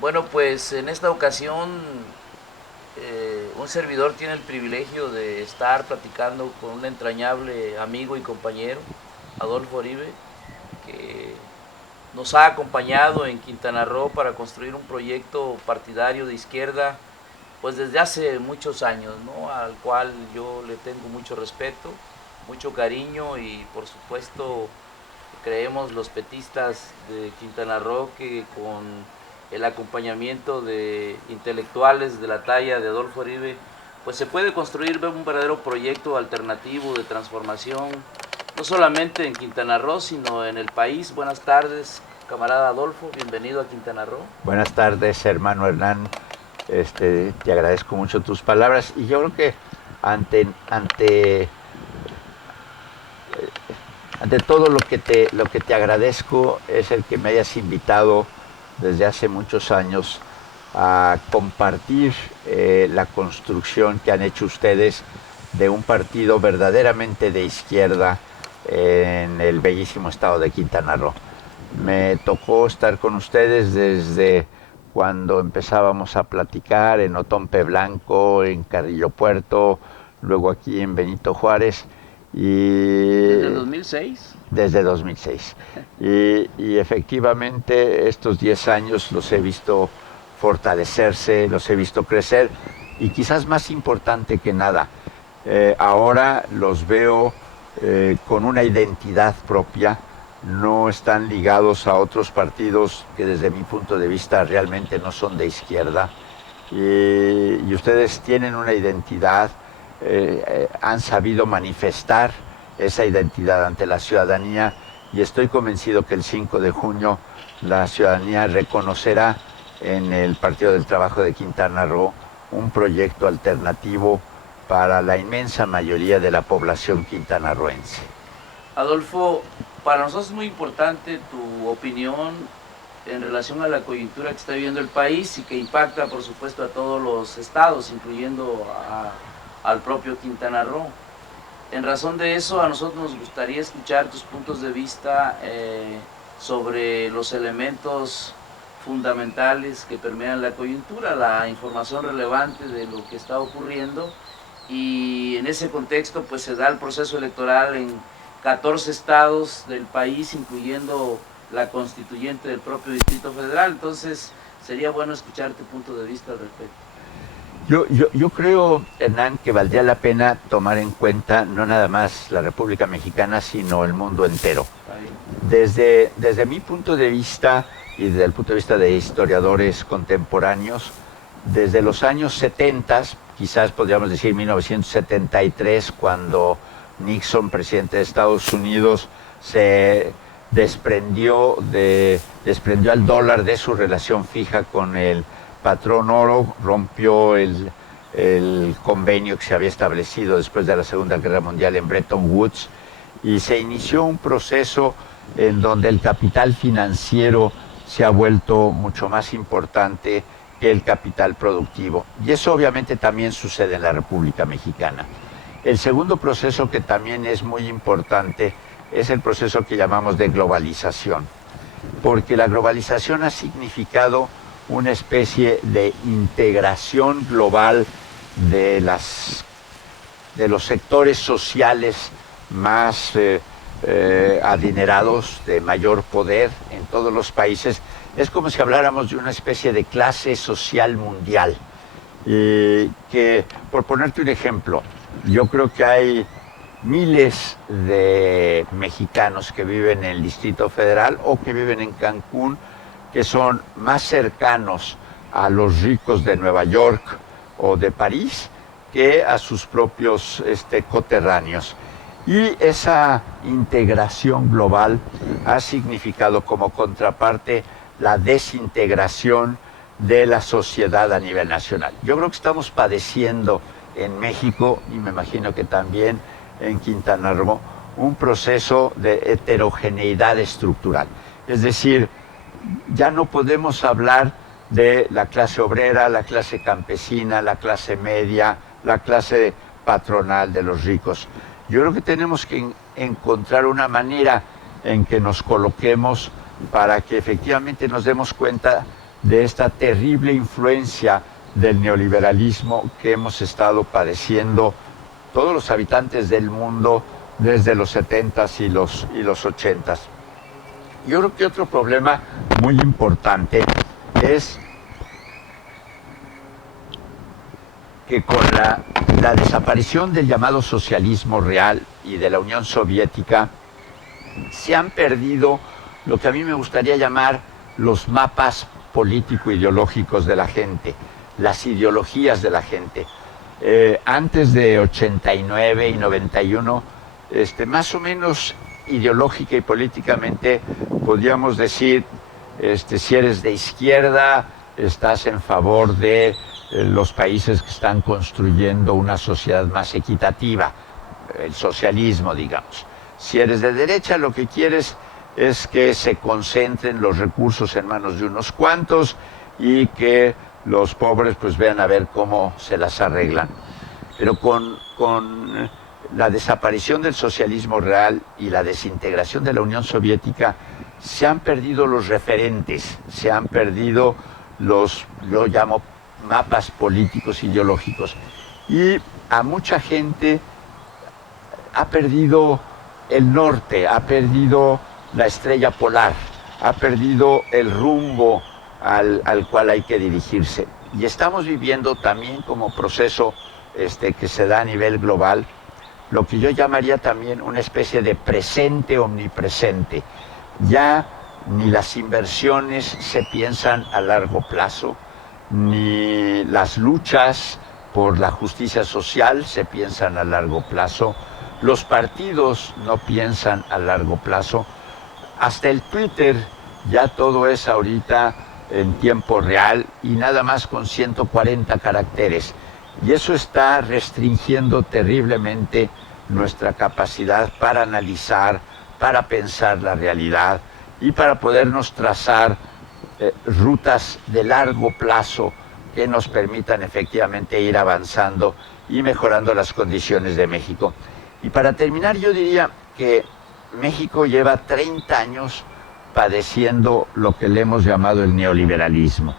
Bueno, pues en esta ocasión un servidor tiene el privilegio de estar platicando con un entrañable amigo y compañero, Adolfo Oribe, que nos ha acompañado en Quintana Roo para construir un proyecto partidario de izquierda, pues desde hace muchos años, ¿no? Al cual yo le tengo mucho respeto, mucho cariño y por supuesto creemos los petistas de Quintana Roo que con el acompañamiento de intelectuales de la talla de Adolfo Uribe, pues se puede construir un verdadero proyecto alternativo de transformación, no solamente en Quintana Roo, sino en el país. Buenas tardes, camarada Adolfo, bienvenido a Quintana Roo. Buenas tardes, hermano Hernán. Te agradezco mucho tus palabras y yo creo que ante, ante, ante todo lo que te agradezco es el que me hayas invitado desde hace muchos años a compartir la construcción que han hecho ustedes de un partido verdaderamente de izquierda en el bellísimo estado de Quintana Roo. Me tocó estar con ustedes desde cuando empezábamos a platicar en Otompe Blanco, en Carrillo Puerto, luego aquí en Benito Juárez Desde el y 2006. desde 2006. Y efectivamente estos 10 años los he visto fortalecerse, los he visto crecer y quizás más importante que nada, ahora los veo con una identidad propia, no están ligados a otros partidos que desde mi punto de vista realmente no son de izquierda y ustedes tienen una identidad, han sabido manifestar esa identidad ante la ciudadanía y estoy convencido que el 5 de junio la ciudadanía reconocerá en el Partido del Trabajo de Quintana Roo un proyecto alternativo para la inmensa mayoría de la población quintanarroense. Adolfo, para nosotros es muy importante tu opinión en relación a la coyuntura que está viviendo el país y que impacta, por supuesto, a todos los estados, incluyendo al propio Quintana Roo. En razón de eso, a nosotros nos gustaría escuchar tus puntos de vista sobre los elementos fundamentales que permean la coyuntura, la información relevante de lo que está ocurriendo, y en ese contexto pues se da el proceso electoral en 14 estados del país, incluyendo la constituyente del propio Distrito Federal. Entonces sería bueno escuchar tu punto de vista al respecto. Yo creo, Hernán, que valdría la pena tomar en cuenta no nada más la República Mexicana, sino el mundo entero. Desde mi punto de vista y desde el punto de vista de historiadores contemporáneos, desde los años 70, quizás podríamos decir 1973, cuando Nixon, presidente de Estados Unidos, se desprendió al dólar de su relación fija con el patrón oro, rompió el convenio que se había establecido después de la Segunda Guerra Mundial en Bretton Woods y se inició un proceso en donde el capital financiero se ha vuelto mucho más importante que el capital productivo. Y eso obviamente también sucede en la República Mexicana. El segundo proceso que también es muy importante es el proceso que llamamos de globalización, porque la globalización ha significado una especie de integración global de, de los sectores sociales más adinerados, de mayor poder en todos los países. Es como si habláramos de una especie de clase social mundial. Que, por ponerte un ejemplo, yo creo que hay miles de mexicanos que viven en el Distrito Federal o que viven en Cancún que son más cercanos a los ricos de Nueva York o de París que a sus propios coterráneos. Y esa integración global ha significado como contraparte la desintegración de la sociedad a nivel nacional. Yo creo que estamos padeciendo en México, y me imagino que también en Quintana Roo, un proceso de heterogeneidad estructural. Es decir, ya no podemos hablar de la clase obrera, la clase campesina, la clase media, la clase patronal de los ricos. Yo creo que tenemos que encontrar una manera en que nos coloquemos para que efectivamente nos demos cuenta de esta terrible influencia del neoliberalismo que hemos estado padeciendo todos los habitantes del mundo desde los 70s y los 80s. Yo creo que otro problema muy importante es que con la desaparición del llamado socialismo real y de la Unión Soviética, se han perdido lo que a mí me gustaría llamar los mapas político-ideológicos de la gente, las ideologías de la gente. Antes de 89 y 91, más o menos ideológica y políticamente podríamos decir, si eres de izquierda, estás en favor de los países que están construyendo una sociedad más equitativa, el socialismo, digamos. Si eres de derecha, lo que quieres es que se concentren los recursos en manos de unos cuantos y que los pobres pues vean a ver cómo se las arreglan. Pero con la desaparición del socialismo real y la desintegración de la Unión Soviética, se han perdido los referentes, se han perdido yo llamo mapas políticos ideológicos, y a mucha gente ha perdido el norte, ha perdido la estrella polar, ha perdido el rumbo al cual hay que dirigirse. Y estamos viviendo también como proceso que se da a nivel global, lo que yo llamaría también una especie de presente omnipresente. Ya ni las inversiones se piensan a largo plazo, ni las luchas por la justicia social se piensan a largo plazo, los partidos no piensan a largo plazo, hasta el Twitter ya todo es ahorita en tiempo real y nada más con 140 caracteres. Y eso está restringiendo terriblemente nuestra capacidad para analizar, para pensar la realidad y para podernos trazar rutas de largo plazo que nos permitan efectivamente ir avanzando y mejorando las condiciones de México. Y para terminar, yo diría que México lleva 30 años padeciendo lo que le hemos llamado el neoliberalismo,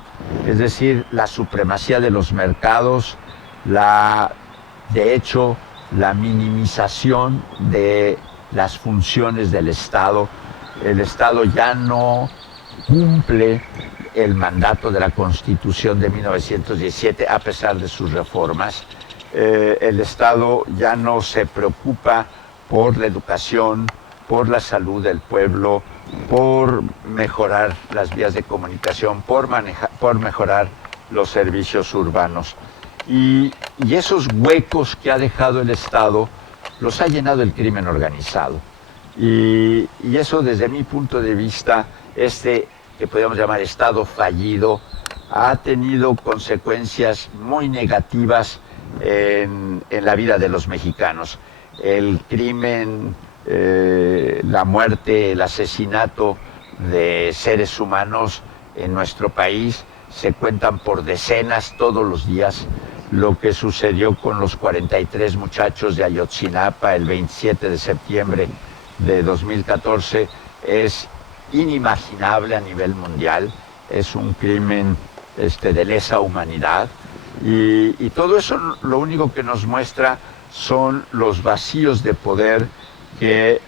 es decir, la supremacía de los mercados, de hecho, la minimización de las funciones del Estado. El Estado ya no cumple el mandato de la Constitución de 1917 a pesar de sus reformas. El Estado ya no se preocupa por la educación, por la salud del pueblo, por mejorar las vías de comunicación, por mejorar los servicios urbanos. Y esos huecos que ha dejado el Estado los ha llenado el crimen organizado. Y eso, desde mi punto de vista, que podríamos llamar Estado fallido, ha tenido consecuencias muy negativas en la vida de los mexicanos. El crimen, la muerte, el asesinato de seres humanos en nuestro país se cuentan por decenas todos los días. Lo que sucedió con los 43 muchachos de Ayotzinapa el 27 de septiembre de 2014 es inimaginable a nivel mundial, es un crimen de lesa humanidad y todo eso lo único que nos muestra son los vacíos de poder que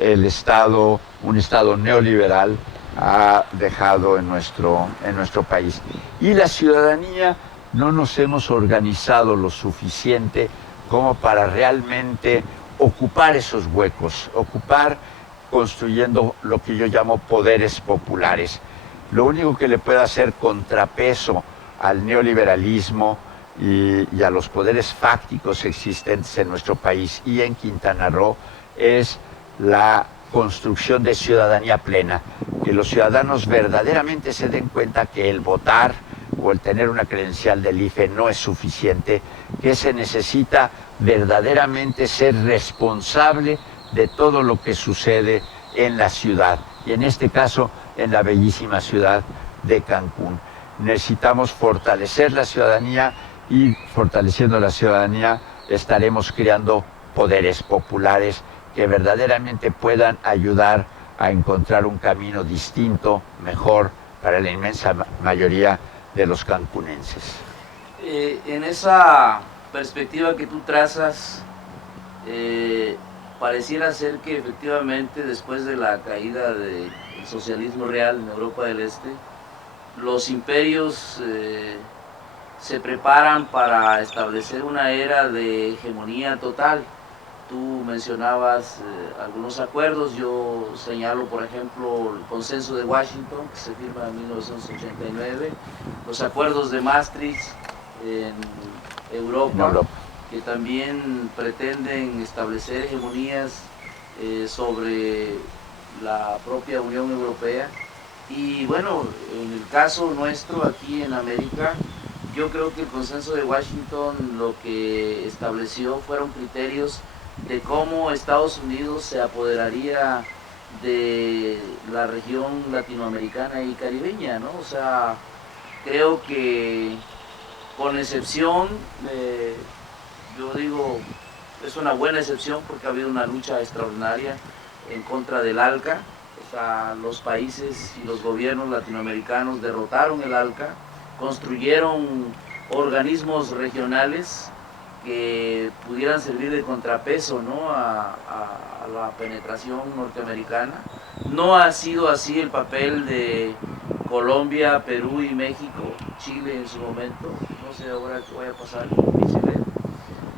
un Estado neoliberal ha dejado en nuestro país. Y la ciudadanía no nos hemos organizado lo suficiente como para realmente ocupar esos huecos, construyendo lo que yo llamo poderes populares. Lo único que le puede hacer contrapeso al neoliberalismo y a los poderes fácticos existentes en nuestro país y en Quintana Roo es la construcción de ciudadanía plena, que los ciudadanos verdaderamente se den cuenta que el votar o el tener una credencial del IFE no es suficiente, que se necesita verdaderamente ser responsable de todo lo que sucede en la ciudad, y en este caso en la bellísima ciudad de Cancún. Necesitamos fortalecer la ciudadanía y fortaleciendo la ciudadanía estaremos creando poderes populares que verdaderamente puedan ayudar a encontrar un camino distinto, mejor para la inmensa mayoría de los cancunenses. En esa perspectiva que tú trazas, pareciera ser que efectivamente después de la caída del socialismo real en Europa del Este, los imperios se preparan para establecer una era de hegemonía total. Tú mencionabas algunos acuerdos, yo señalo por ejemplo el Consenso de Washington, que se firma en 1989, los acuerdos de Maastricht en Europa, que también pretenden establecer hegemonías sobre la propia Unión Europea. Y bueno, en el caso nuestro aquí en América, yo creo que el Consenso de Washington lo que estableció fueron criterios de cómo Estados Unidos se apoderaría de la región latinoamericana y caribeña, ¿no? O sea, creo que con excepción, yo digo, es una buena excepción porque ha habido una lucha extraordinaria en contra del ALCA. O sea, los países y los gobiernos latinoamericanos derrotaron el ALCA, construyeron organismos regionales que pudieran servir de contrapeso, ¿no?, a la penetración norteamericana. No ha sido así el papel de Colombia, Perú y México, Chile en su momento, no sé ahora qué vaya a pasar con Chile,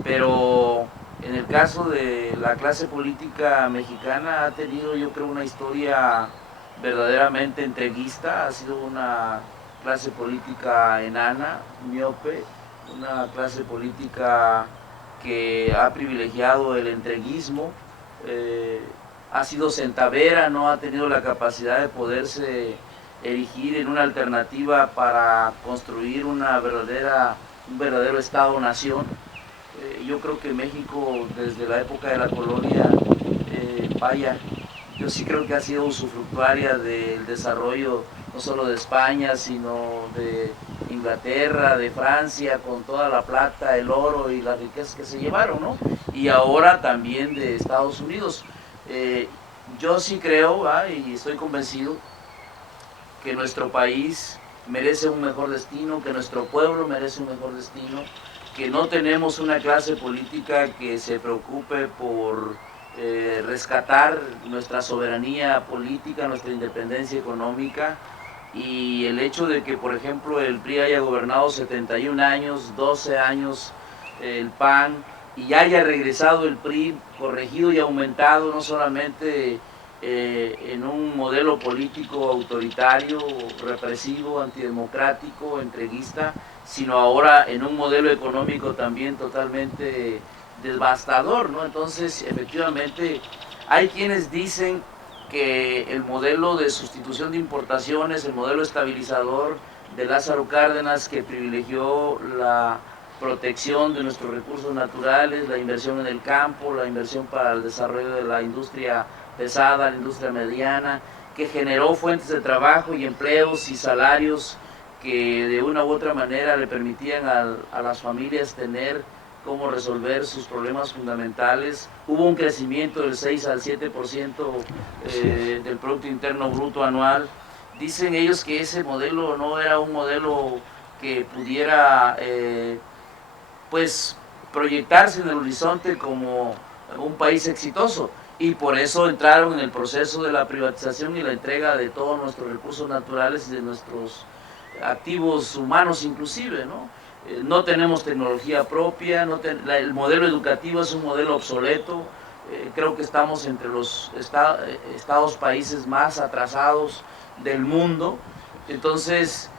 pero en el caso de la clase política mexicana ha tenido, yo creo, una historia verdaderamente entreguista. Ha sido una clase política enana, miope, una clase política que ha privilegiado el entreguismo, ha sido centavera, no ha tenido la capacidad de poderse erigir en una alternativa para construir un verdadero Estado-nación. Yo creo que México desde la época de la colonia, vaya, yo sí creo que ha sido usufructuaria del desarrollo no solo de España, sino de Inglaterra, de Francia, con toda la plata, el oro y las riquezas que se llevaron, ¿no? Y ahora también de Estados Unidos. Yo sí creo, y estoy convencido, que nuestro país merece un mejor destino, que nuestro pueblo merece un mejor destino, que no tenemos una clase política que se preocupe por rescatar nuestra soberanía política, nuestra independencia económica, y el hecho de que, por ejemplo, el PRI haya gobernado 71 años, 12 años el PAN, y haya regresado el PRI corregido y aumentado, no solamente en un modelo político autoritario, represivo, antidemocrático, entreguista, sino ahora en un modelo económico también totalmente devastador, ¿no? Entonces, efectivamente, hay quienes dicen que el modelo de sustitución de importaciones, el modelo estabilizador de Lázaro Cárdenas, que privilegió la protección de nuestros recursos naturales, la inversión en el campo, la inversión para el desarrollo de la industria pesada, la industria mediana, que generó fuentes de trabajo y empleos y salarios que de una u otra manera le permitían a las familias tener cómo resolver sus problemas fundamentales. Hubo un crecimiento del 6 al 7% del Producto Interno Bruto anual. Dicen ellos que ese modelo no era un modelo que pudiera pues proyectarse en el horizonte como un país exitoso, y por eso entraron en el proceso de la privatización y la entrega de todos nuestros recursos naturales y de nuestros activos humanos inclusive, ¿no? No tenemos tecnología propia, el modelo educativo es un modelo obsoleto. Creo que estamos entre los países más atrasados del mundo. Entonces,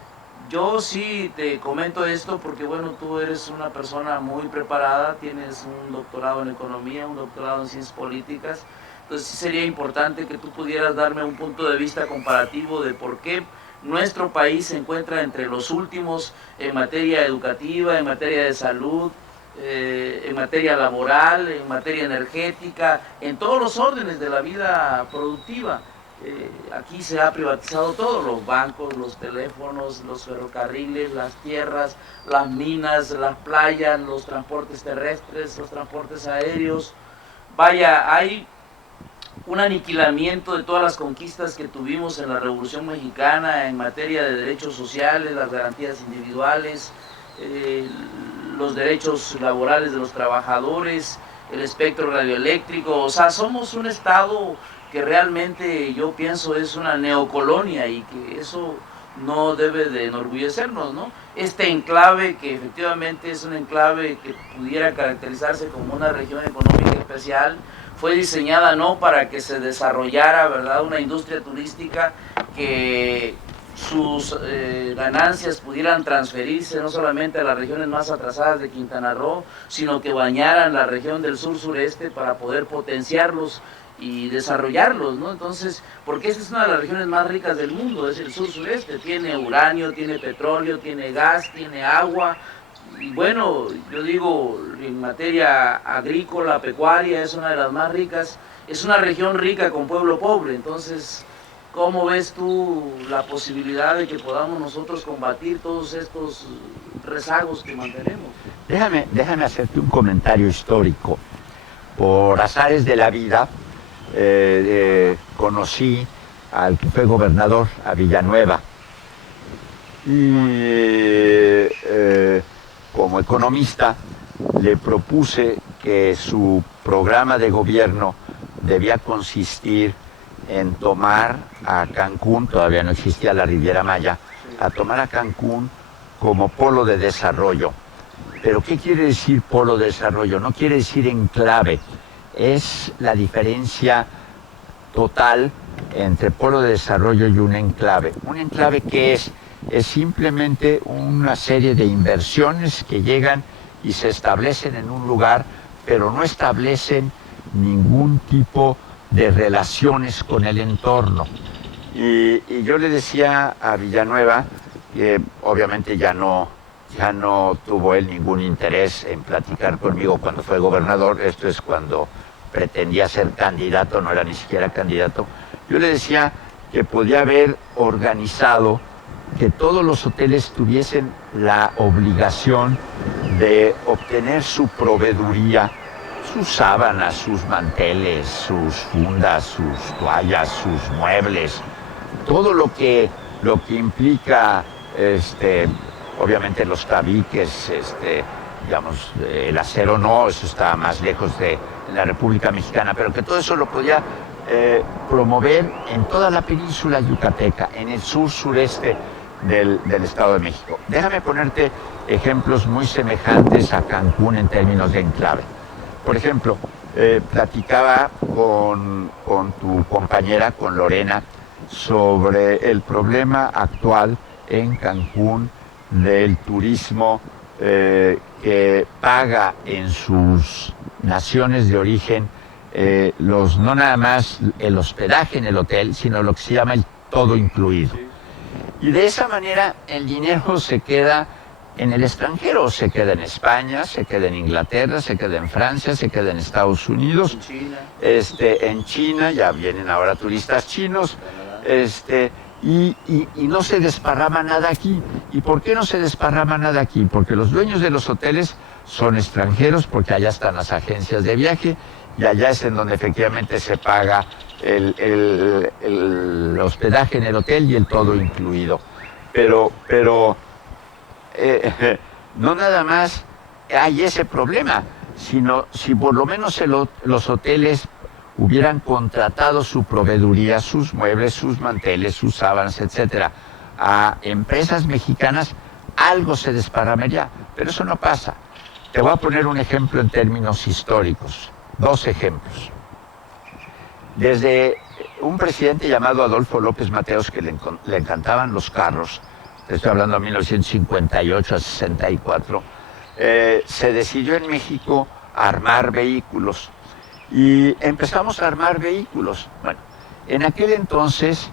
yo sí te comento esto porque, bueno, tú eres una persona muy preparada, tienes un doctorado en economía, un doctorado en ciencias políticas. Entonces sí sería importante que tú pudieras darme un punto de vista comparativo de por qué nuestro país se encuentra entre los últimos en materia educativa, en materia de salud, en materia laboral, en materia energética, en todos los órdenes de la vida productiva. Aquí se ha privatizado todo, los bancos, los teléfonos, los ferrocarriles, las tierras, las minas, las playas, los transportes terrestres, los transportes aéreos. Vaya, hay un aniquilamiento de todas las conquistas que tuvimos en la Revolución Mexicana en materia de derechos sociales, las garantías individuales, los derechos laborales de los trabajadores, el espectro radioeléctrico. O sea, somos un estado que realmente yo pienso es una neocolonia y que eso no debe de enorgullecernos, ¿no? Este enclave, que efectivamente es un enclave que pudiera caracterizarse como una región económica especial, fue diseñada no para que se desarrollara, ¿verdad?, una industria turística, que sus ganancias pudieran transferirse no solamente a las regiones más atrasadas de Quintana Roo, sino que bañaran la región del sur-sureste para poder potenciarlos y desarrollarlos, ¿no? Entonces, porque esta es una de las regiones más ricas del mundo, es el sur-sureste, tiene uranio, tiene petróleo, tiene gas, tiene agua, y bueno, yo digo, en materia agrícola, pecuaria, es una de las más ricas, es una región rica con pueblo pobre. Entonces, ¿cómo ves tú la posibilidad de que podamos nosotros combatir todos estos rezagos que mantenemos? Déjame hacerte un comentario histórico. Por azares de la vida, conocí al que fue gobernador, a Villanueva, y como economista le propuse que su programa de gobierno debía consistir en tomar a Cancún, todavía no existía la Riviera Maya, a tomar a Cancún como polo de desarrollo. Pero ¿qué quiere decir polo de desarrollo? No quiere decir enclave, es la diferencia total entre polo de desarrollo y un enclave. ¿Un enclave qué es? Es simplemente una serie de inversiones que llegan y se establecen en un lugar, pero no establecen ningún tipo de relaciones con el entorno. Y yo le decía a Villanueva, que obviamente ya no tuvo él ningún interés en platicar conmigo cuando fue gobernador, esto es cuando pretendía ser candidato, no era ni siquiera candidato. Yo le decía que podía haber organizado que todos los hoteles tuviesen la obligación de obtener su proveeduría, sus sábanas, sus manteles, sus fundas, sus toallas, sus muebles, todo lo que implica, obviamente los tabiques, digamos, el acero no, eso está más lejos de la República Mexicana, pero que todo eso lo podía promover en toda la península yucateca, en el sur-sureste del Estado de México. Déjame ponerte ejemplos muy semejantes a Cancún en términos de enclave. Por ejemplo, platicaba con tu compañera, con Lorena, sobre el problema actual en Cancún del turismo que paga en sus naciones de origen no nada más el hospedaje en el hotel, sino lo que se llama el todo incluido. Y de esa manera el dinero se queda en el extranjero, se queda en España, se queda en Inglaterra, se queda en Francia, se queda en Estados Unidos, en China, ya vienen ahora turistas chinos, y no se desparrama nada aquí. ¿Y por qué no se desparrama nada aquí? Porque los dueños de los hoteles son extranjeros, porque allá están las agencias de viaje y allá es en donde efectivamente se paga el hospedaje en el hotel y el todo incluido. Pero no nada más hay ese problema, sino si por lo menos los hoteles hubieran contratado su proveeduría, sus muebles, sus manteles, sus sábanas, etcétera, a empresas mexicanas, algo se desparramaría, pero eso no pasa. Te voy a poner un ejemplo en términos históricos, 2 ejemplos. Desde un presidente llamado Adolfo López Mateos, que le encantaban los carros, te estoy hablando de 1958 a 64, se decidió en México armar vehículos. Y empezamos a armar vehículos. Bueno, en aquel entonces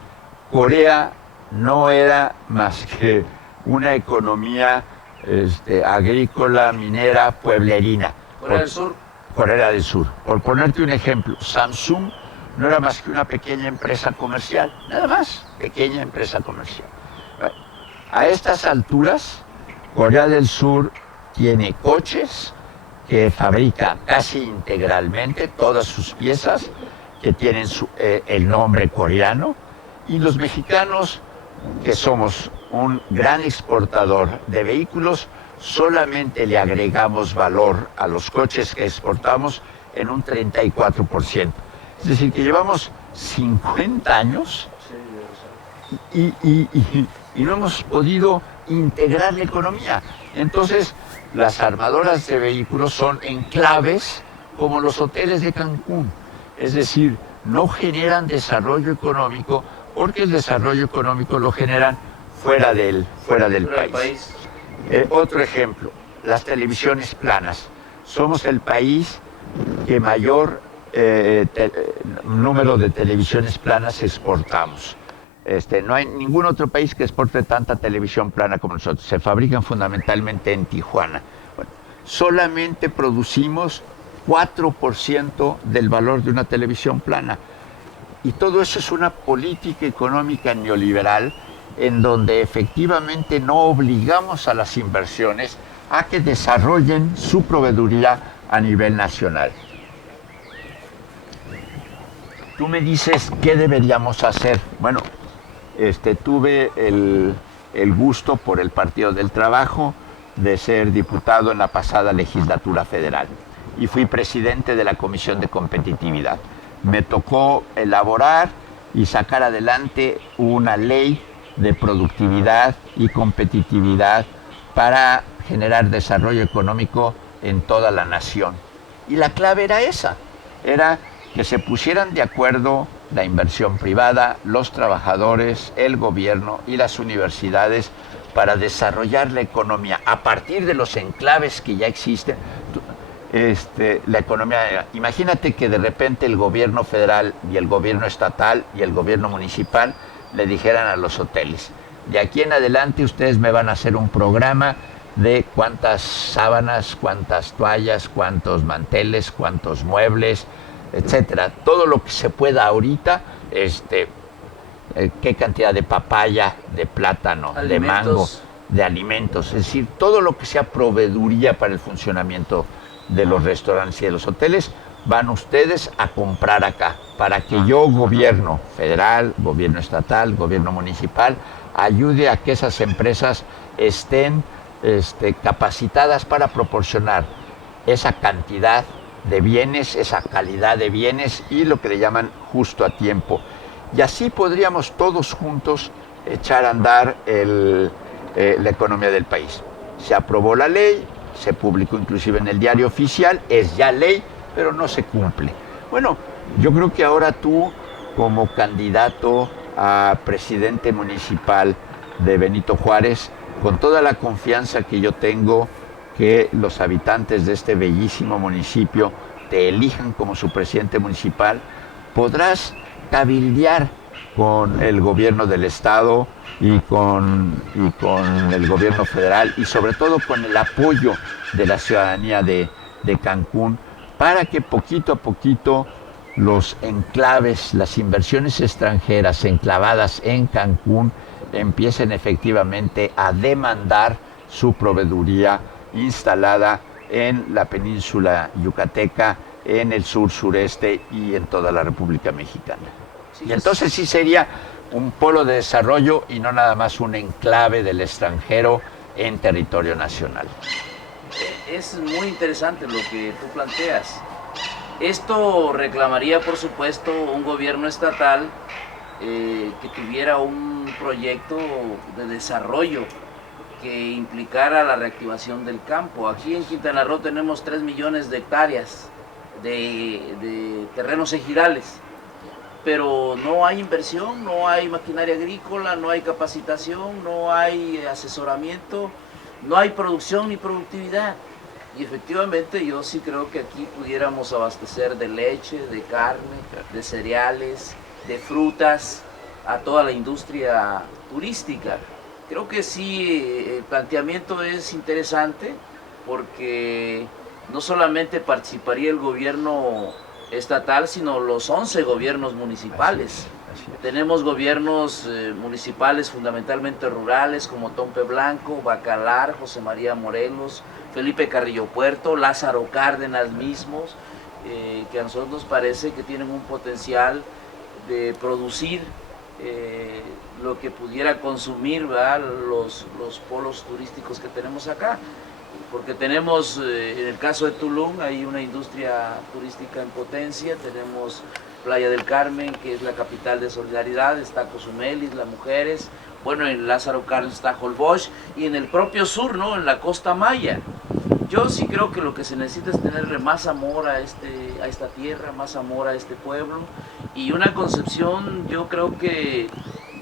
Corea no era más que una economía agrícola, minera, pueblerina. ¿Corea del Sur? Corea del Sur. Por ponerte un ejemplo, Samsung no era más que una pequeña empresa comercial, nada más, pequeña empresa comercial. Bueno, a estas alturas, Corea del Sur tiene coches que fabrica casi integralmente todas sus piezas que tienen el nombre coreano, y los mexicanos, que somos un gran exportador de vehículos, solamente le agregamos valor a los coches que exportamos en un 34%. Es decir, que llevamos 50 años y no hemos podido integrar la economía. Entonces, las armadoras de vehículos son enclaves como los hoteles de Cancún. Es decir, no generan desarrollo económico porque el desarrollo económico lo generan fuera del país. Otro ejemplo, las televisiones planas. Somos el país que mayor número de televisiones planas exportamos. No hay ningún otro país que exporte tanta televisión plana como nosotros. Se fabrican fundamentalmente en Tijuana. Bueno, solamente producimos 4% del valor de una televisión plana. Y todo eso es una política económica neoliberal en donde efectivamente no obligamos a las inversiones a que desarrollen su proveeduría a nivel nacional. Tú me dices qué deberíamos hacer. Bueno, tuve el gusto por el Partido del Trabajo de ser diputado en la pasada legislatura federal y fui presidente de la Comisión de Competitividad. Me tocó elaborar y sacar adelante una ley de productividad y competitividad para generar desarrollo económico en toda la nación. Y la clave era esa, era que se pusieran de acuerdo la inversión privada, los trabajadores, el gobierno y las universidades para desarrollar la economía a partir de los enclaves que ya existen. La economía, imagínate que de repente el gobierno federal y el gobierno estatal y el gobierno municipal le dijeran a los hoteles: de aquí en adelante ustedes me van a hacer un programa de cuántas sábanas, cuántas toallas, cuántos manteles, cuántos muebles, etcétera, todo lo que se pueda ahorita, qué cantidad de papaya, de plátano, alimentos, de mango, de alimentos, es decir, todo lo que sea proveeduría para el funcionamiento de los restaurantes y de los hoteles, van ustedes a comprar acá, para que yo, gobierno federal, gobierno estatal, gobierno municipal, ayude a que esas empresas estén capacitadas para proporcionar esa cantidad de bienes, esa calidad de bienes y lo que le llaman justo a tiempo. Y así podríamos todos juntos echar a andar la economía del país. Se aprobó la ley, se publicó inclusive en el Diario Oficial, es ya ley, pero no se cumple. Bueno, yo creo que ahora tú, como candidato a presidente municipal de Benito Juárez, con toda la confianza que yo tengo que los habitantes de este bellísimo municipio te elijan como su presidente municipal, podrás cabildear con el gobierno del estado y con el gobierno federal y sobre todo con el apoyo de la ciudadanía de Cancún para que poquito a poquito los enclaves, las inversiones extranjeras enclavadas en Cancún empiecen efectivamente a demandar su proveeduría instalada en la península yucateca, en el sur sureste y en toda la República Mexicana. Sí, y entonces sí sería un polo de desarrollo y no nada más un enclave del extranjero en territorio nacional. Es muy interesante lo que tú planteas. Esto reclamaría, por supuesto, un gobierno estatal que tuviera un proyecto de desarrollo que implicara la reactivación del campo. Aquí en Quintana Roo tenemos 3 millones de hectáreas de terrenos ejidales, pero no hay inversión, no hay maquinaria agrícola, no hay capacitación, no hay asesoramiento, no hay producción ni productividad. Y efectivamente yo sí creo que aquí pudiéramos abastecer de leche, de carne, de cereales, de frutas, a toda la industria turística. Creo que sí, el planteamiento es interesante porque no solamente participaría el gobierno estatal, sino los 11 gobiernos municipales. Así es. Tenemos gobiernos municipales fundamentalmente rurales como Tompe Blanco, Bacalar, José María Morelos, Felipe Carrillo Puerto, Lázaro Cárdenas mismos, que a nosotros nos parece que tienen un potencial de producir lo que pudiera consumir, ¿verdad?, los polos turísticos que tenemos acá. Porque tenemos, en el caso de Tulum, hay una industria turística en potencia, tenemos Playa del Carmen, que es la capital de solidaridad, está Cozumel, Isla Mujeres, bueno, en Lázaro Cárdenas está Holbox, y en el propio sur, ¿no?, en la Costa Maya. Yo sí creo que lo que se necesita es tenerle más amor a esta tierra, más amor a este pueblo, y una concepción, yo creo que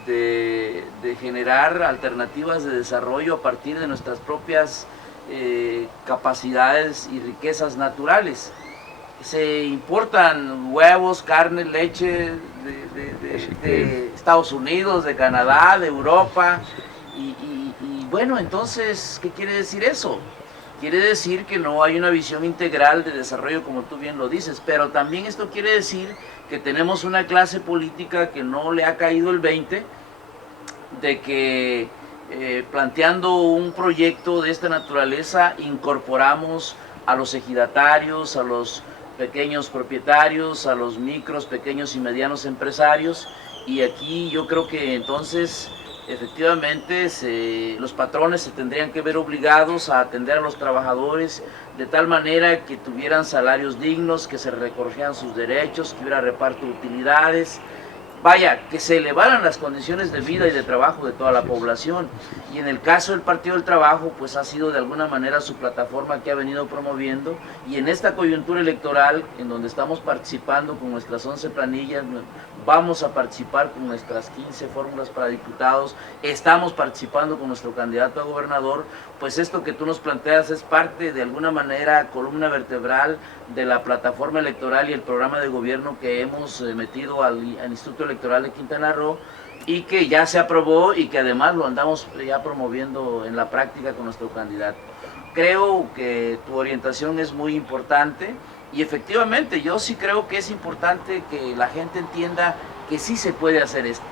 de generar alternativas de desarrollo a partir de nuestras propias capacidades y riquezas naturales. Se importan huevos, carne, leche de Estados Unidos, de Canadá, de Europa, y bueno, entonces, ¿qué quiere decir eso? Quiere decir que no hay una visión integral de desarrollo, como tú bien lo dices, pero también esto quiere decir que tenemos una clase política que no le ha caído el 20 de que planteando un proyecto de esta naturaleza incorporamos a los ejidatarios, a los pequeños propietarios, a los micros, pequeños y medianos empresarios, y aquí yo creo que entonces efectivamente los patrones se tendrían que ver obligados a atender a los trabajadores de tal manera que tuvieran salarios dignos, que se reconocieran sus derechos, que hubiera reparto de utilidades, vaya, que se elevaran las condiciones de vida y de trabajo de toda la población. Y en el caso del Partido del Trabajo, pues ha sido de alguna manera su plataforma que ha venido promoviendo, y en esta coyuntura electoral, en donde estamos participando con nuestras 11 planillas, vamos a participar con nuestras 15 fórmulas para diputados, estamos participando con nuestro candidato a gobernador, pues esto que tú nos planteas es parte, de alguna manera, columna vertebral de la plataforma electoral y el programa de gobierno que hemos metido al Instituto Electoral de Quintana Roo, y que ya se aprobó y que además lo andamos ya promoviendo en la práctica con nuestro candidato. Creo que tu orientación es muy importante, y efectivamente yo sí creo que es importante que la gente entienda que sí se puede hacer esto.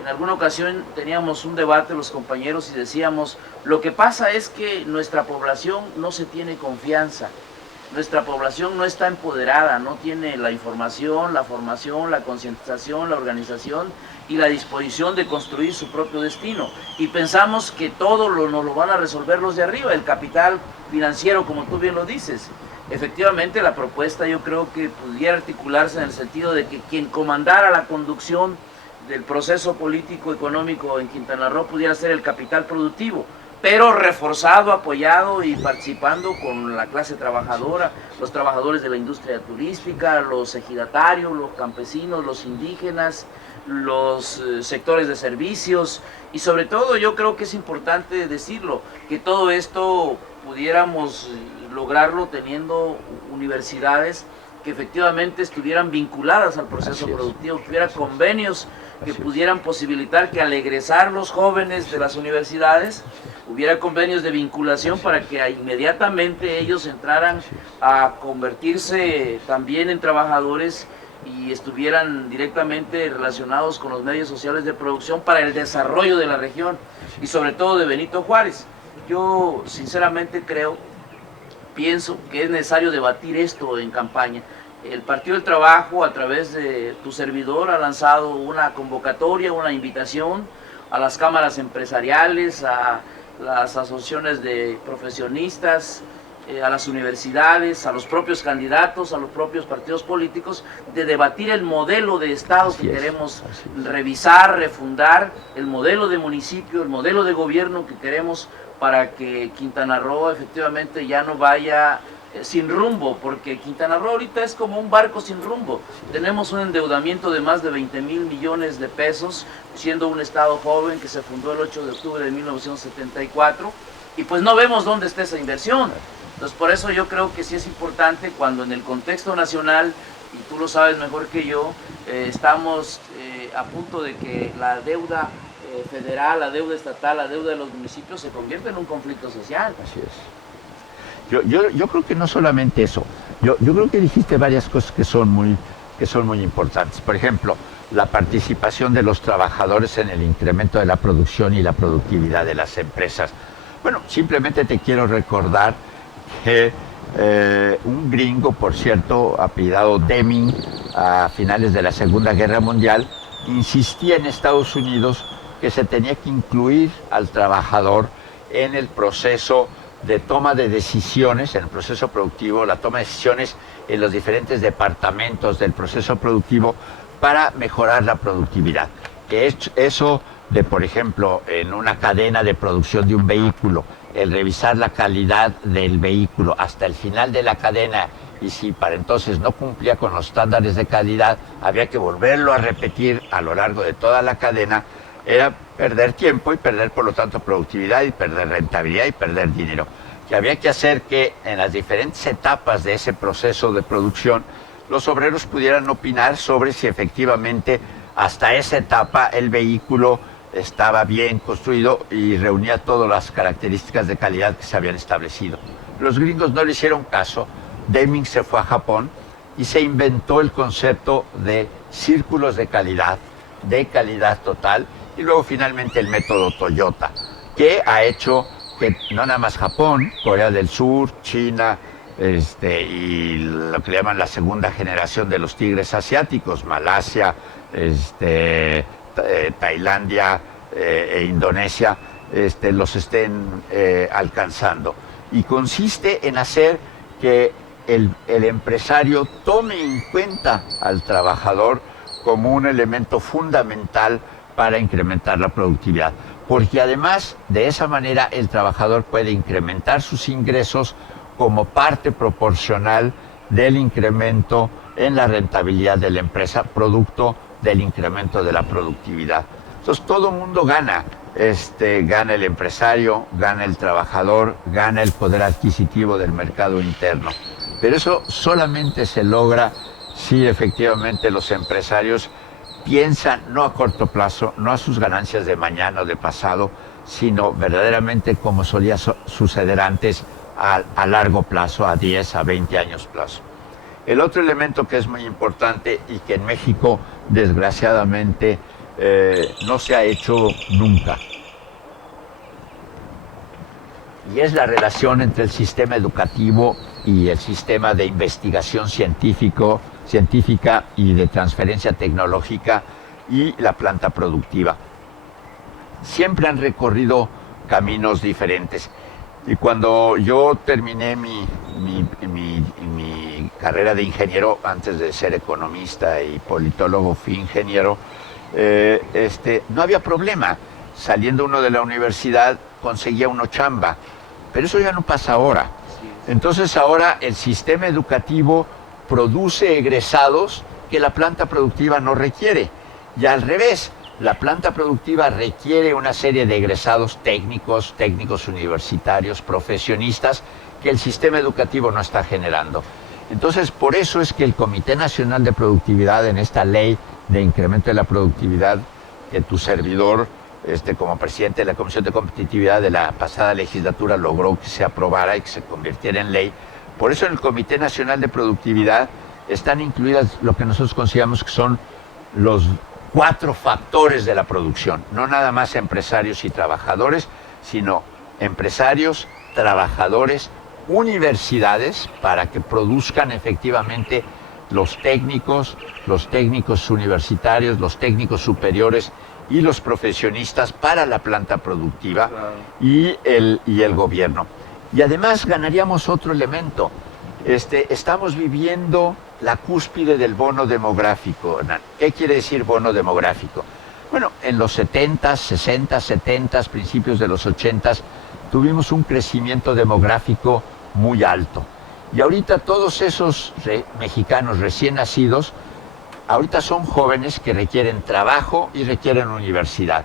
En alguna ocasión teníamos un debate los compañeros y decíamos, lo que pasa es que nuestra población no se tiene confianza, nuestra población no está empoderada, no tiene la información, la formación, la concientización, la organización y la disposición de construir su propio destino. Y pensamos que todo nos lo van a resolver los de arriba, el capital financiero, como tú bien lo dices. Efectivamente, la propuesta yo creo que pudiera articularse en el sentido de que quien comandara la conducción del proceso político económico en Quintana Roo pudiera ser el capital productivo, pero reforzado, apoyado y participando con la clase trabajadora, los trabajadores de la industria turística, los ejidatarios, los campesinos, los indígenas, los sectores de servicios, y sobre todo yo creo que es importante decirlo, que todo esto pudiéramos lograrlo teniendo universidades que efectivamente estuvieran vinculadas al proceso productivo, que hubiera convenios que pudieran posibilitar que al egresar los jóvenes de las universidades hubiera convenios de vinculación para que inmediatamente ellos entraran a convertirse también en trabajadores y estuvieran directamente relacionados con los medios sociales de producción para el desarrollo de la región y sobre todo de Benito Juárez. Yo sinceramente pienso que es necesario debatir esto en campaña. El Partido del Trabajo, a través de tu servidor, ha lanzado una convocatoria, una invitación a las cámaras empresariales, a las asociaciones de profesionistas, a las universidades, a los propios candidatos, a los propios partidos políticos, de debatir el modelo de Estado que queremos revisar, refundar, el modelo de municipio, el modelo de gobierno que queremos para que Quintana Roo efectivamente ya no vaya sin rumbo, porque Quintana Roo ahorita es como un barco sin rumbo. Tenemos un endeudamiento de más de 20,000 millones de pesos, siendo un estado joven que se fundó el 8 de octubre de 1974, y pues no vemos dónde está esa inversión. Entonces por eso yo creo que sí es importante, cuando en el contexto nacional, y tú lo sabes mejor que yo, estamos a punto de que la deuda federal, la deuda estatal, la deuda de los municipios se convierta en un conflicto social. Así es. Yo creo que no solamente eso, yo creo que dijiste varias cosas que son muy importantes. Por ejemplo, la participación de los trabajadores en el incremento de la producción y la productividad de las empresas. Bueno, simplemente te quiero recordar que un gringo, por cierto, apellidado Deming, a finales de la Segunda Guerra Mundial, insistía en Estados Unidos que se tenía que incluir al trabajador en el proceso de toma de decisiones, en el proceso productivo, la toma de decisiones en los diferentes departamentos del proceso productivo para mejorar la productividad. Que eso de, por ejemplo, en una cadena de producción de un vehículo, el revisar la calidad del vehículo hasta el final de la cadena, y si para entonces no cumplía con los estándares de calidad, había que volverlo a repetir a lo largo de toda la cadena, era perder tiempo y perder, por lo tanto, productividad y perder rentabilidad y perder dinero. Que había que hacer que en las diferentes etapas de ese proceso de producción, los obreros pudieran opinar sobre si efectivamente hasta esa etapa el vehículo estaba bien construido y reunía todas las características de calidad que se habían establecido. Los gringos no le hicieron caso. Deming se fue a Japón y se inventó el concepto de círculos de calidad total, y luego finalmente el método Toyota, que ha hecho que no nada más Japón, Corea del Sur, China, y lo que le llaman la segunda generación de los tigres asiáticos, Malasia, Tailandia e Indonesia, los estén alcanzando. Y consiste en hacer que el empresario tome en cuenta al trabajador como un elemento fundamental para incrementar la productividad, porque además de esa manera el trabajador puede incrementar sus ingresos como parte proporcional del incremento en la rentabilidad de la empresa, producto del incremento de la productividad. Entonces todo el mundo gana. Gana el empresario, gana el trabajador, gana el poder adquisitivo del mercado interno. Pero eso solamente se logra si efectivamente los empresarios piensan no a corto plazo, no a sus ganancias de mañana o de pasado, sino verdaderamente como solía suceder antes, a largo plazo, a 10, a 20 años plazo. El otro elemento que es muy importante y que en México desgraciadamente no se ha hecho nunca, y es la relación entre el sistema educativo y el sistema de investigación científica y de transferencia tecnológica y la planta productiva. Siempre han recorrido caminos diferentes. Y cuando yo terminé mi carrera de ingeniero, antes de ser economista y politólogo, fui ingeniero, no había problema. Saliendo uno de la universidad, conseguía uno chamba. Pero eso ya no pasa ahora. Entonces ahora el sistema educativo produce egresados que la planta productiva no requiere. Y al revés, la planta productiva requiere una serie de egresados técnicos universitarios, profesionistas, que el sistema educativo no está generando. Entonces, por eso es que el Comité Nacional de Productividad, en esta ley de incremento de la productividad, que tu servidor, como presidente de la Comisión de Competitividad de la pasada legislatura, logró que se aprobara y que se convirtiera en ley. Por eso en el Comité Nacional de Productividad están incluidas lo que nosotros consideramos que son los 4 factores de la producción, no nada más empresarios y trabajadores, sino empresarios, trabajadores, universidades, para que produzcan efectivamente los técnicos universitarios, los técnicos superiores y los profesionistas para la planta productiva, claro, y el gobierno. Y además ganaríamos otro elemento. Estamos viviendo la cúspide del bono demográfico. ¿Qué quiere decir bono demográfico? Bueno, en los 70, 60, 70, principios de los 80, tuvimos un crecimiento demográfico muy alto. Y ahorita todos esos mexicanos recién nacidos, ahorita son jóvenes que requieren trabajo y requieren universidad.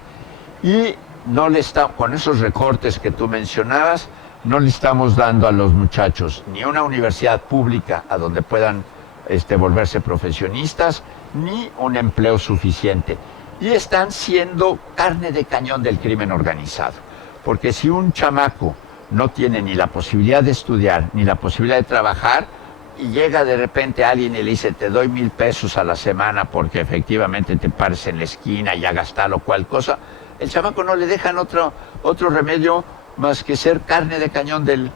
Y no le con esos recortes que tú mencionabas, no le estamos dando a los muchachos ni una universidad pública a donde puedan volverse profesionistas, ni un empleo suficiente. Y están siendo carne de cañón del crimen organizado. Porque si un chamaco no tiene ni la posibilidad de estudiar, ni la posibilidad de trabajar, y llega de repente alguien y le dice, te doy 1,000 pesos a la semana porque efectivamente te pares en la esquina y hagas tal o cual cosa, el chamaco no le dejan otro remedio más que ser carne de cañón del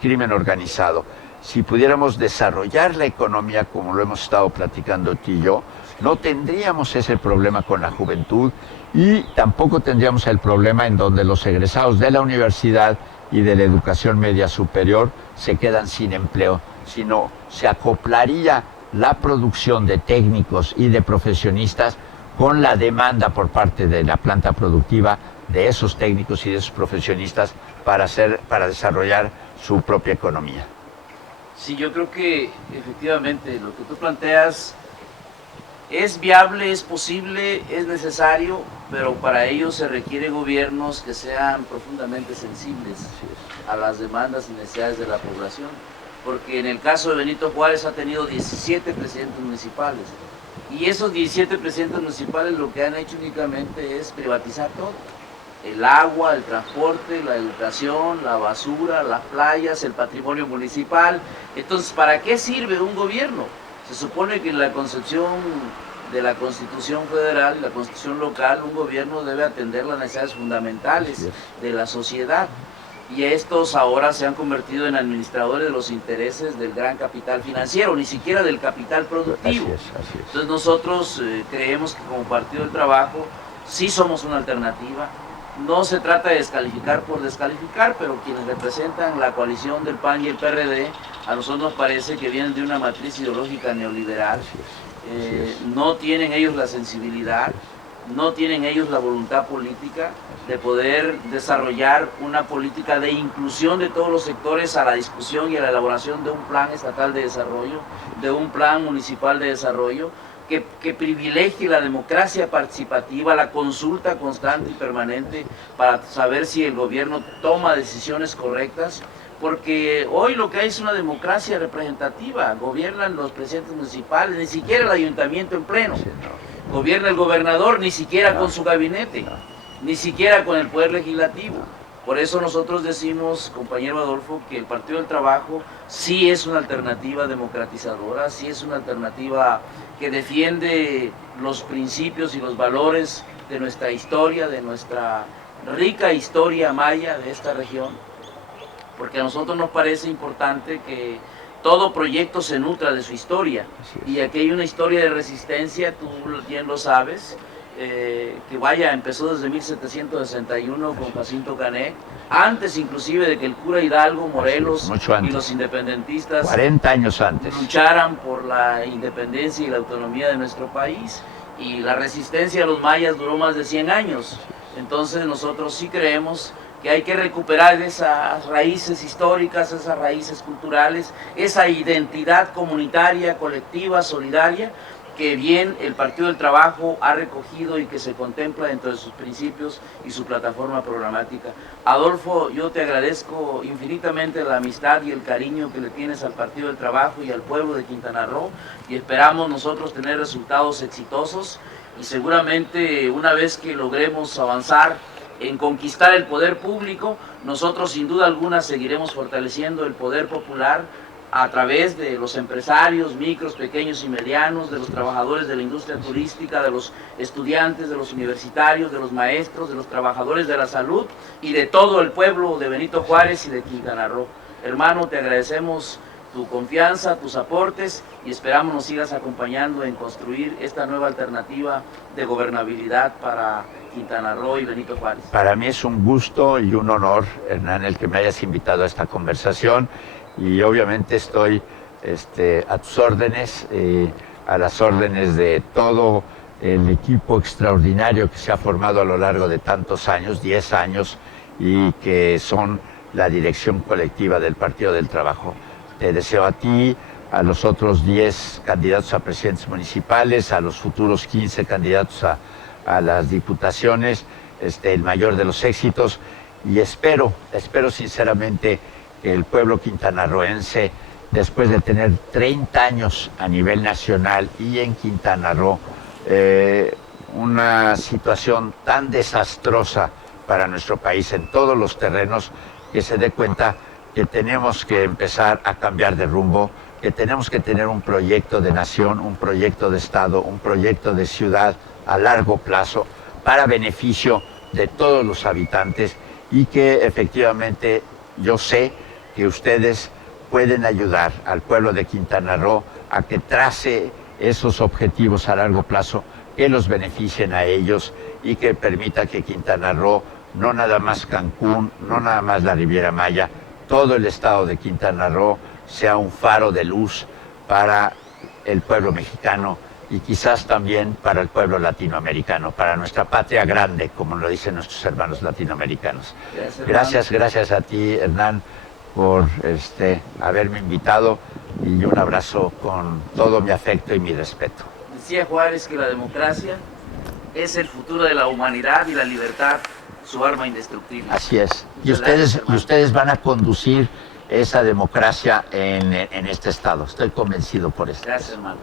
crimen organizado. si pudiéramos desarrollar la economía como lo hemos estado platicando tú y yo, no tendríamos ese problema con la juventud y tampoco tendríamos el problema en donde los egresados de la universidad y de la educación media superior se quedan sin empleo, sino se acoplaría la producción de técnicos y de profesionistas con la demanda por parte de la planta productiva de esos técnicos y de esos profesionistas para desarrollar su propia economía. Sí, yo creo que efectivamente lo que tú planteas es viable, es posible, es necesario, pero para ello se requieren gobiernos que sean profundamente sensibles a las demandas y necesidades de la población. Porque en el caso de Benito Juárez ha tenido 17 presidentes municipales. Y esos 17 presidentes municipales lo que han hecho únicamente es privatizar todo. El agua, el transporte, la educación, la basura, las playas, el patrimonio municipal. Entonces, ¿para qué sirve un gobierno? Se supone que en la concepción de la Constitución Federal y la Constitución local, un gobierno debe atender las necesidades fundamentales de la sociedad. Y estos ahora se han convertido en administradores de los intereses del gran capital financiero, ni siquiera del capital productivo. Así es. Entonces nosotros creemos que como Partido del Trabajo sí somos una alternativa. No se trata de descalificar por descalificar, pero quienes representan la coalición del PAN y el PRD, a nosotros nos parece que vienen de una matriz ideológica neoliberal. No tienen ellos la sensibilidad, no tienen ellos la voluntad política de poder desarrollar una política de inclusión de todos los sectores a la discusión y a la elaboración de un plan estatal de desarrollo, de un plan municipal de desarrollo, que privilegie la democracia participativa, la consulta constante y permanente para saber si el gobierno toma decisiones correctas, porque hoy lo que hay es una democracia representativa, gobiernan los presidentes municipales, ni siquiera el ayuntamiento en pleno, gobierna el gobernador, ni siquiera con su gabinete, ni siquiera con el poder legislativo. Por eso nosotros decimos, compañero Adolfo, que el Partido del Trabajo sí es una alternativa democratizadora, sí es una alternativa que defiende los principios y los valores de nuestra historia, de nuestra rica historia maya de esta región, porque a nosotros nos parece importante que todo proyecto se nutra de su historia, y aquí hay una historia de resistencia, tú bien lo sabes, que empezó desde 1761 con Jacinto Canek, antes inclusive de que el cura Hidalgo, Morelos y los independentistas 40 años antes lucharan por la independencia y la autonomía de nuestro país, y la resistencia de los mayas duró más de 100 años. Entonces nosotros sí creemos que hay que recuperar esas raíces históricas, esas raíces culturales, esa identidad comunitaria, colectiva, solidaria, que bien el Partido del Trabajo ha recogido y que se contempla dentro de sus principios y su plataforma programática. Adolfo, yo te agradezco infinitamente la amistad y el cariño que le tienes al Partido del Trabajo y al pueblo de Quintana Roo, y esperamos nosotros tener resultados exitosos, y seguramente una vez que logremos avanzar en conquistar el poder público, nosotros sin duda alguna seguiremos fortaleciendo el poder popular a través de los empresarios, micros, pequeños y medianos, de los trabajadores de la industria turística, de los estudiantes, de los universitarios, de los maestros, de los trabajadores de la salud y de todo el pueblo de Benito Juárez y de Quintana Roo. Hermano, te agradecemos tu confianza, tus aportes, y esperamos nos sigas acompañando en construir esta nueva alternativa de gobernabilidad para Quintana Roo y Benito Juárez. Para mí es un gusto y un honor, Hernán, el que me hayas invitado a esta conversación, y obviamente estoy a tus órdenes, a las órdenes de todo el equipo extraordinario que se ha formado a lo largo de tantos años, 10 años, y que son la dirección colectiva del Partido del Trabajo. Te deseo a ti, a los otros 10 candidatos a presidentes municipales, a los futuros 15 candidatos a las diputaciones, el mayor de los éxitos, y espero sinceramente que el pueblo quintanarroense, después de tener 30 años a nivel nacional y en Quintana Roo, una situación tan desastrosa para nuestro país en todos los terrenos, que se dé cuenta que tenemos que empezar a cambiar de rumbo, que tenemos que tener un proyecto de nación, un proyecto de Estado, un proyecto de ciudad a largo plazo para beneficio de todos los habitantes, y que efectivamente yo sé que ustedes pueden ayudar al pueblo de Quintana Roo a que trace esos objetivos a largo plazo que los beneficien a ellos y que permita que Quintana Roo, no nada más Cancún, no nada más la Riviera Maya, todo el estado de Quintana Roo sea un faro de luz para el pueblo mexicano y quizás también para el pueblo latinoamericano, para nuestra patria grande, como lo dicen nuestros hermanos latinoamericanos. Gracias a ti, Hernán, por haberme invitado, y un abrazo con todo mi afecto y mi respeto. Decía Juárez que la democracia es el futuro de la humanidad y la libertad, su arma indestructible. Así es. Y ustedes van a conducir esa democracia en este estado. Estoy convencido por eso. Gracias, hermano.